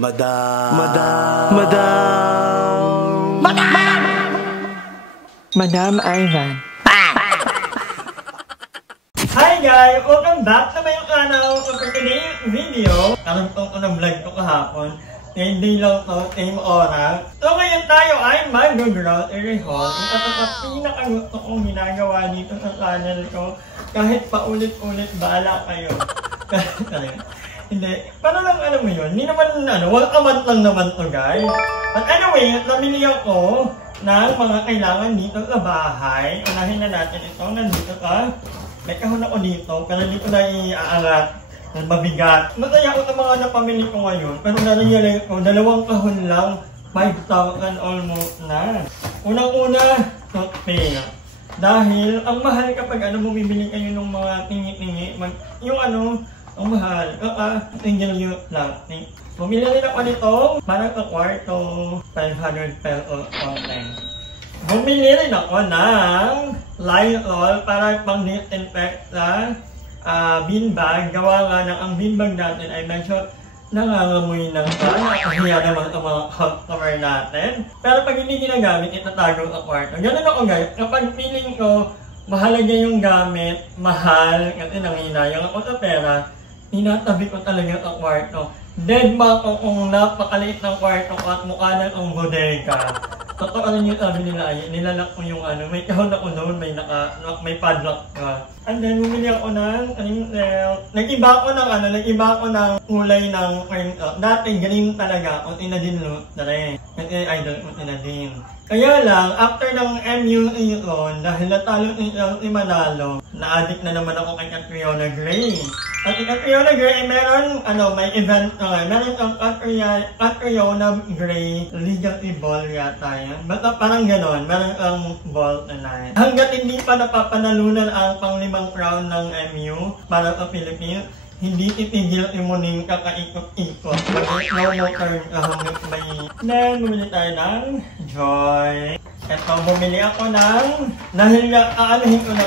Madam. Madam Ivan. Hi guys! Welcome back to my channel. So for today's video, alam ko ng vlog ko kahapon. Hindi lang to, same oras. So ngayon tayo ay mag-grocery haul. Ito ang pinakagusto kong ginagawa dito sa channel ko. Kahit paulit-ulit, bahala kayo. Hindi. Paano lang alam mo yun? Hindi naman once a month lang naman to guys. But anyway, nabili ako ng mga kailangan dito sa bahay. Unahin na natin ito. Nandito ka. May kahon ako dito. Pero dito na iaangat. Mabigat. Masaya ako sa mga napamili ko ngayon. Pero na-realize ko, 2 kahon lang. 5,000 almost na. Unang-una, toothpaste. Dahil ang mahal kapag bumibili kayo ng mga tingi-tingi. Ang mahal. Single use plastic. Bumili rin ako nito para sa kwarto. 500 pesos something. Bumili rin ako ng Lysol para pang-disinfect sa beanbag. Gawa nga ng ang beanbag natin ay medyo nangangamoy ng kaya naman sa mga customer natin. Pero pag hindi ginagamit, itatago sa kwarto. Ganun ako guys. Kapag feeling ko mahalaga yung gamit, mahal, kasi nanginayang ako sa pera, tinatabi ko talaga sa kwarto. Dead ma ko kung napakaliit ng kwarto ko at mukha na ang bodega. Totoo rin yung sabi nila ay, nilalak ko yung may kahon ako noon, may padlock ka. And then, bumili ako ng, nag-iba ako ng kulay ng cream top. Dati, galing talaga ako, tinadinlo na rin. Kasi idol ko tinadin. Kaya lang, after ng MU season, dahil natalo si Manalo, na-addict na naman ako kay Catriona Gray. At si Catriona Gray, may event na meron ang Catriona Gray Legacy Ball yata yan. Basta parang ganon, meron ang ball tonight. Hanggat hindi pa napapanalunan ang pang-5 crown ng MU para sa Philippines, hindi itigil imuning kakaikot-ikot. Mag-slow mo turn hanggang may... Then, bumili tayo ng Joy. Ito, bumili ako ng... Dahil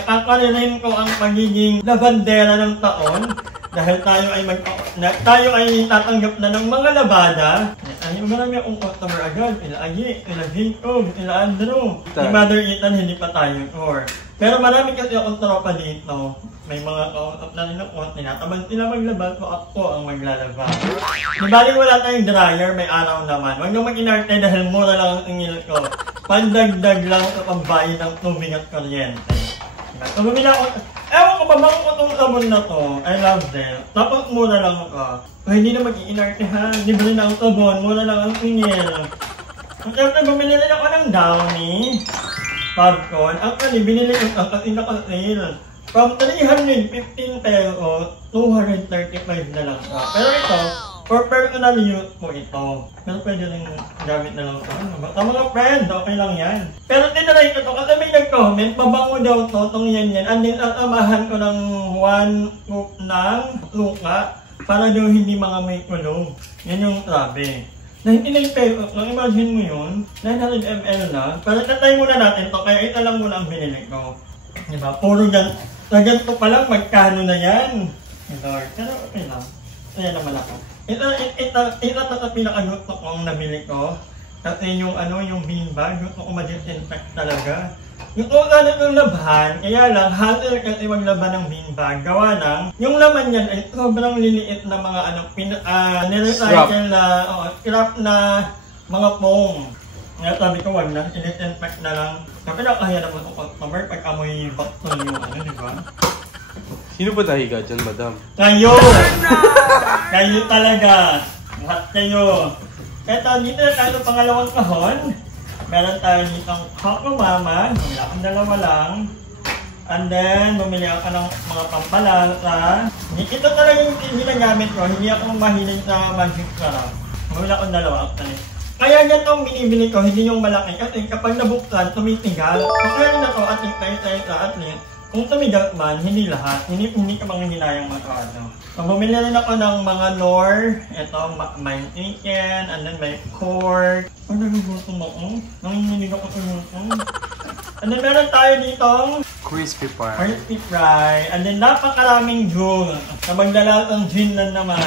kakaririn ko ang pagiging labandera ng taon. Dahil tayo ay tatanggap na ng mga labada. Ay, marami akong customer agad. Ila Agi, ila Jacob, ila Andrew. Si Mother Ethan, hindi pa tayo sure. Pero marami kasi akong tropa dito. May mga kausap na rin ako, tinatabang sila maglaba, so ako ang maglalaba. Di bali wala tayong dryer, may araw naman. Huwag nang mag-inarte dahil mura lang ang tingil ko. Pandagdag lang sa pambayad ng tubig at kuryente. So bumili ako, ewan ko ba bang itong sabon na to, I love them. Tapos mura lang ako. So hindi na mag-inarte ha, libre na ang sabon, mura lang ang tingil. So syempre bumili rin ako ng Downy popcorn. Actually, binili ko kasi naka-sale. From 315 pesos, 235 na lang siya. Pero ito, for personal use po ito. Pero pwede rin gamit na lang sa basta mga friends, okay lang yan. Pero tinry ko ito kasi may nag-comment, mabango daw ito, itong yan. And then, asamahan ko ng 1 scoop ng suka para daw hindi mga may kulong. Yan yung sabi. 99 pesos lang, imagine mo yun, 900 ml na. Pero tatay muna natin to, kaya ito lang muna ang binili ko. Diba? Puro sa ganito pa lang, magkano na yan? Lord, pero okay lang. Kaya naman ako. Ito sa pinakagusto kong nabili ko. Kasi yung beanbag, gusto ko ma-disinfect talaga. Gusto ko ganit yung labhan, kaya lang, hassle kasi maglaban ng beanbag. Gawa ng, yung laman yan ay sobrang liliit na mga nirecycle na, scrap na mga foam. Kaya sabi ko, wag na, i-disinfect na lang. Kasi nakahaya naman ako customer pag amoy bakton yung di ba? Sino ba nahiga dyan, madam? Kayo! Kayo talaga! Lahat kayo! Eto, dito na tayo sa pangalawang kahon. Meron tayo ditong Coco Mama. Bumili akong 2 lang. And then, bumili ako ng mga pampalasa. Ito talaga yung ginagamit ko. Hindi ako mahilig sa magic sarap. Bumili akong 2 actually. Kaya yan itong binibili ko, hindi yung malaki. Kasi kapag nabuksan, tumitigal. Kaya na ito at least. Kung tumigal man, hindi lahat. Hindi ka manghihinayang masyado. So, bumili rin ako ng mga Knorr. Ito, may chicken, and then may pork. Ano nagugusto mo ko? Nanginginig ako sa gusto. And then meron tayo ditong crispy fry. Crispy fry. And then napakaraming jewel. Na maglalasang gin na naman.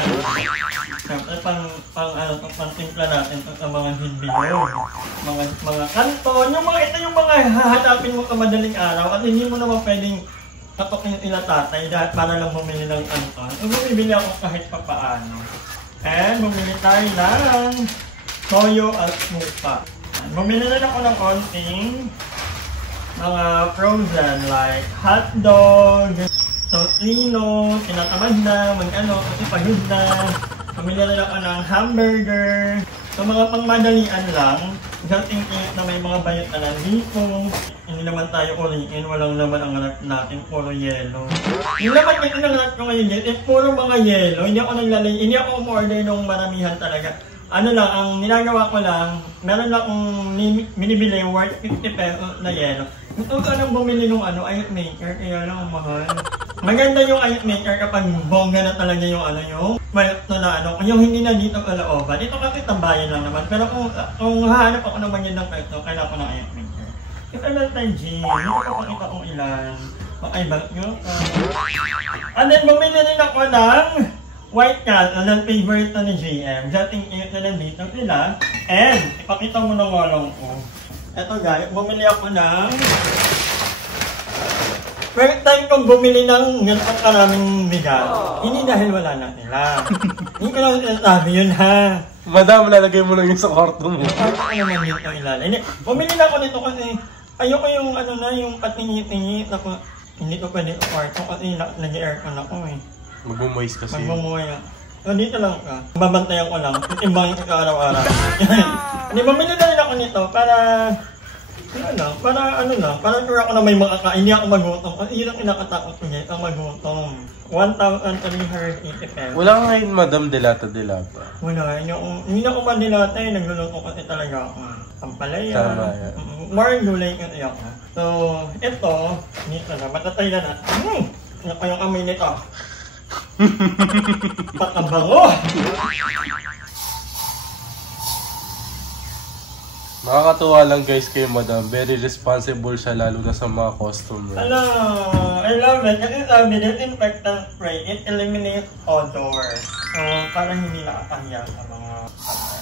Siyempre, pang timpla natin ito sa mga hinbilog. Mga kanton. Ito yung mga hahanapin mo sa madaling araw at hindi mo naman pwedeng katokin ila tatay dahil para lang bumili ng kanton. Bumibili ako kahit papaano. And bumili tayo ng toyo at muka. Bumili na ako ng konting mga frozen like hotdog, tocino, tinatamad na, kasi pagod na. Bumili na ako ng hamburger. So mga pangmadalian lang, dating na may mga bayot na nandito. Hindi naman tayo uriin, walang naman ang hanap natin, puro yelo. Yung naman yung nanganap ko ngayon dito, puro mga yelo. Hindi ako umorder ng maramihan talaga. Ano lang, ang ninagawa ko lang, meron lang akong minibili worth 50 pesos na yelo. Gusto ko nang bumili ng ice maker, kaya lang ang mahal. Maganda yung ice maker kapag bongga na talaga yung yung yung hindi na dito kalooban. Ito kasi tambayan lang naman, pero kung hahanap ako naman yun ng peso, kailangan ko ng ice maker. Ito lang tayo, G. Ito pakita kong ilan. Makaibag nyo. And then bumili rin ako ng White Castle, ang favorite na ni JM. Dating na nandito sila. And, ipakita mo ng walong ko. Eto guys, bumili ako ng... First time kong bumili ng ganitong karaming bigas. Hindi dahil wala na sila. Hindi ko lang sinasabi yun ha. Madam, lalagay mo lang yung sa kwarto mo. Kwarto ko naman dito ilalim. Bumili na ako nito kasi ayoko yung yung patingi-tingi. Hindi ko pwede sa kwarto kasi nag-aircon ako eh. Magmumuis kasi. Magmumuis. So dito lang ka. Babantayan ko lang. Itimbangin ko araw-araw. Hindi, bumili na rin ako nito para... Para sure ako na may hindi ako magutom. Kasi yun ang kinakatakot ko niya, ang magutom. 1,380 pesos. Wala ka ngayon, Madam Delata. Wala, hindi ako madilata eh. Nagluluto kasi talaga ako. Pampalaya. Tama yan. More gulay kasi ako. So, ito, dito na, matatay na na. Ano pa yung amoy nito? Pakabango! Nakakatuwa lang guys kay Madam. Very responsible siya lalo na sa mga customer. Hello! I love it. Kasi sabi, disinfectant spray, it eliminates odor. So, parang hindi nakakahiya sa mga customer.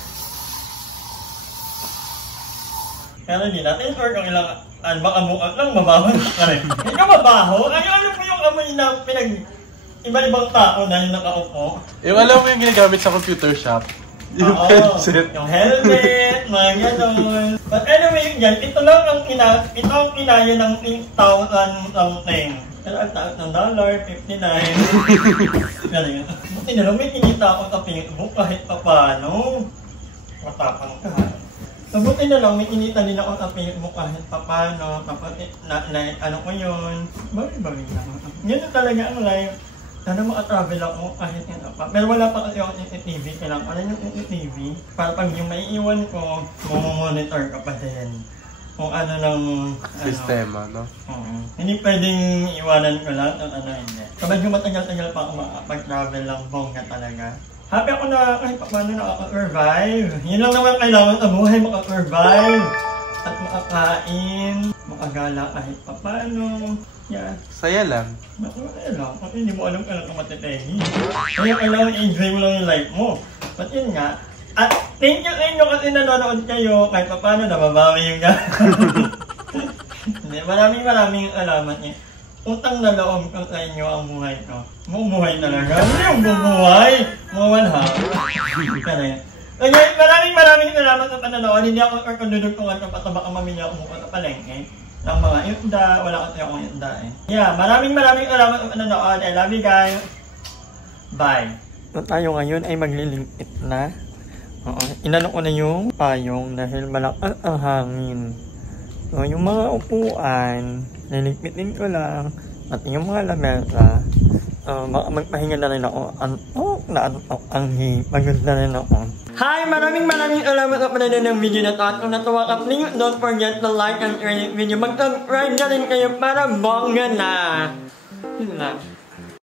Pero hindi natin sure kung ilang baka mukhang lang mabaho ka rin. Hindi ka mabaho? Ano po yung amoy na iba-ibang tao dahil nakaupo? Alam mo yung ginagamit sa computer shop? Yung headset. Yung helmet, mga gano'n. But anyway, yan, ito ang kinaya ng 6,000 something. Pero ang taas ng $59. Ganyan. Buti na lang may kinita ako sa Facebook kahit pa paano. Matapang ka. So buti na lang may kinita din ako sa Facebook kahit pa paano. Kapag ano ko yun. Bari-bari lang. Yan talaga ang life. Sana maka-travel ako kahit yun pa. Pero wala pa kasi ako CCTV. Kailangan ko na yung CCTV. Para pag yung maiiwan ko, monitor ka pa din. Kung ano ng... sistema, no? Hindi pwedeng iwanan ko lang at hindi. Kapag yung matagal-tagal pa ako makapag-travel lang, bongga talaga. Happy ako na kahit pa paano nakaka-survive. Yun lang naman kailangan sa buhay, maka-survive. At makakain, makagala kahit pa paano. Yeah. Saya lang. Masaya lang. Kasi hindi mo alam kailan ka matitegi. Kaya kailangan enjoy mo lang yung life mo. But yun nga. At thank you sa inyo kasi nanonood kayo. Kahit pa paano nababawi yung Hindi, maraming salamat niya. Utang na loob ko sa inyo ang buhay ko. Bumuhay talaga. Hindi yung bumuhay. Muwan ha. Kaya maraming salamat sa panonood. Hindi ako kundudugtungan ko pa sa baka mamilya ako mukha sa palengke. Ng mga isda, wala kasi akong isda eh. Yeah, maraming salamat sa panonood. I love you guys. Bye. So tayo ngayon ay maglilingkit na. Inano ko na yung payong dahil malakas ang hangin. So yung mga upuan, nilingkitin ko lang. At yung mga lamesa, magpahinga na rin ako. Pagod na rin ako. Hi! Maraming salamat sa panonood ng video na ito. At kung natuwa ka, please don't forget to like and share this video. Mag-subscribe na rin kayo para bongga na. Yun lang.